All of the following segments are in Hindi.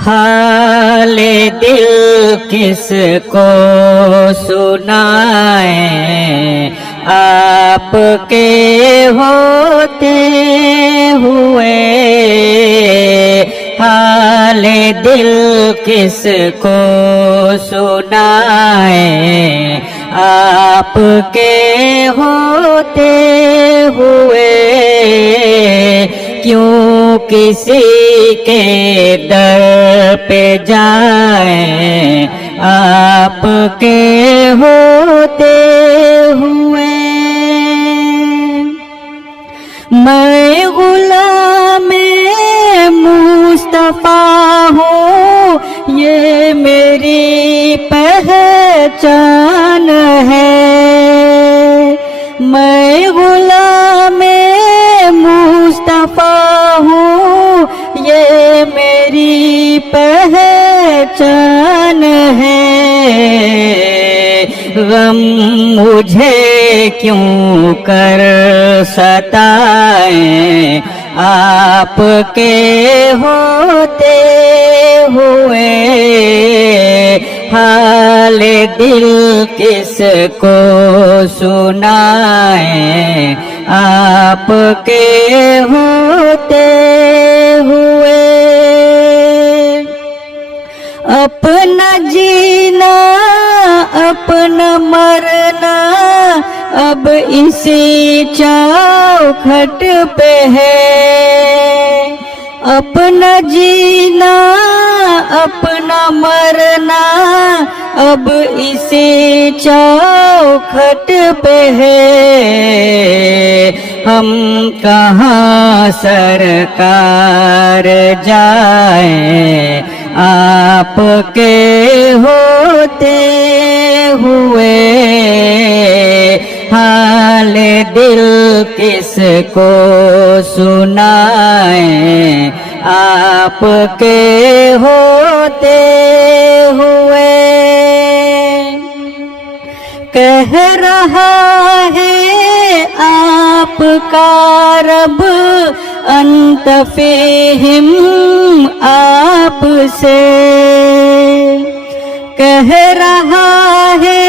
हाल दिल किसको सुनाए, आपके होते हुए। हाल दिल किसको सुनाए, आपके होते हुए। क्यों किसी के दर पे जाए, आपके होते हुए। मैं गुलामे मुस्तफा हूँ, ये मेरी पहचान है। मैं गुलामे मुस्तफा हूँ, ये मेरी पहचान है। गम मुझे क्यों कर सताए, आपके होते हुए। हाल दिल किसको सुनाए, आपके होते हुए। अपना जीना अपना मरना अब इसी चौखट पे है। अपना जीना अपना मरना अब इसी चौखट पे है। हम कहाँ सरकार जाए, आपके होते हुए। हाल दिल किसको सुनाए, आपके होते हुए। कह रहा है आपका रब अंत फीहिम आपसे। कह रहा है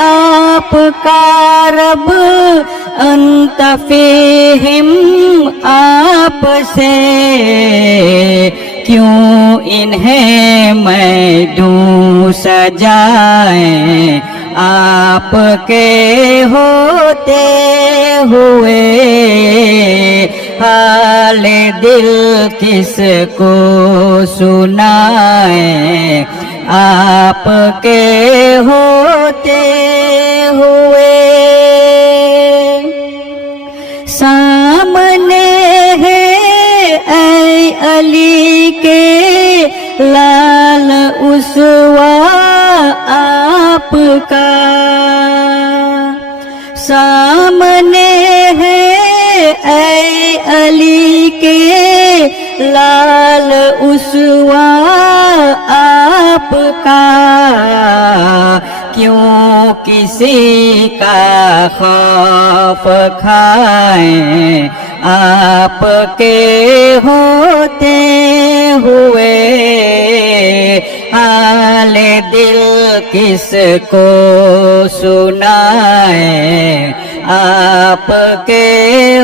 आपका रब अंत फीहिम आपसे। क्यों इन्हें मैं दूं सजाए, आपके होते हुए। हाल दिल किसको सुनाए, आपके होते हुए। सामने है ऐ अली के लाल उसवा आपका। सामने है ऐ अली के लाल उसवा आपका। क्यों किसी का खौफ खाए, आपके होते हुए। हाल दिल किसको सुनाए, आपके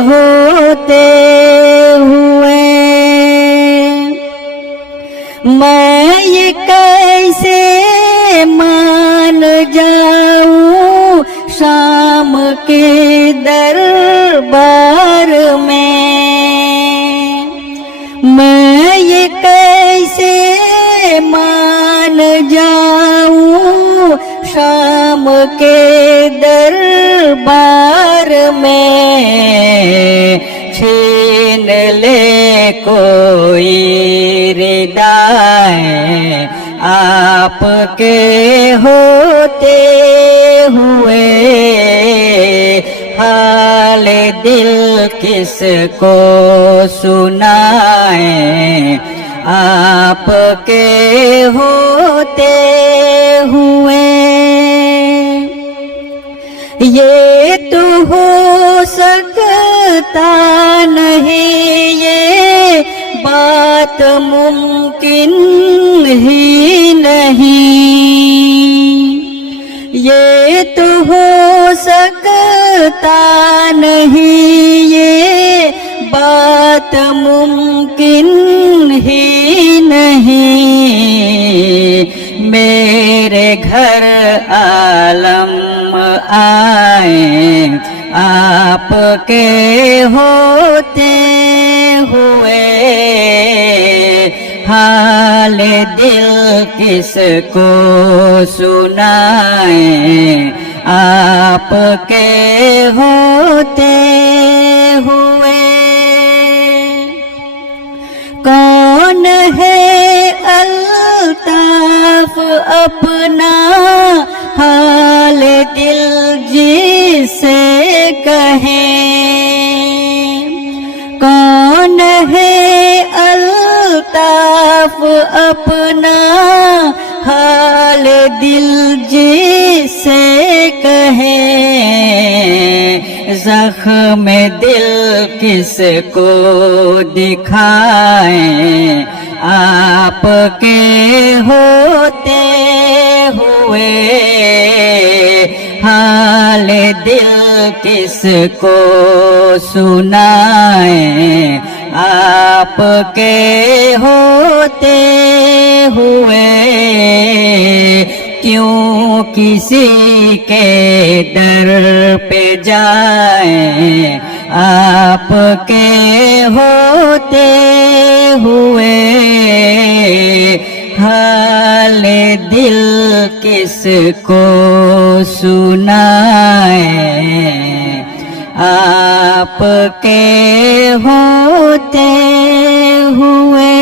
होते हुए। मैं ये कैसे मान जाऊं शाम के दरबार में। मैं ये कैसे मान जाऊं शाम के दरबार में। छीन ले कोई रिदाए, आपके होते हुए। हाल दिल किसको सुनाए, आपके होते हुए। ये तो हो सकता नहीं, ये बात मुमकिन तो हो सकता नहीं, ये बात मुमकिन ही नहीं। मेरे घर आलम आए आपके होते हुए, हाल दिल किसको सुनाए आपके होते हुए। कौन है अल्ताफ अपना हाल दिल जिसे कहें, कौन है अल्ताफ अपना हाल दिल जिसे कहें। जख्म दिल किसको दिखाएं आपके होते हुए, हाल दिल किसको सुनाएं आपके होते हुए। क्यों किसी के दर पे जाएं आपके होते हुए, हाल दिल किसको सुनाएं आपके होते हुए।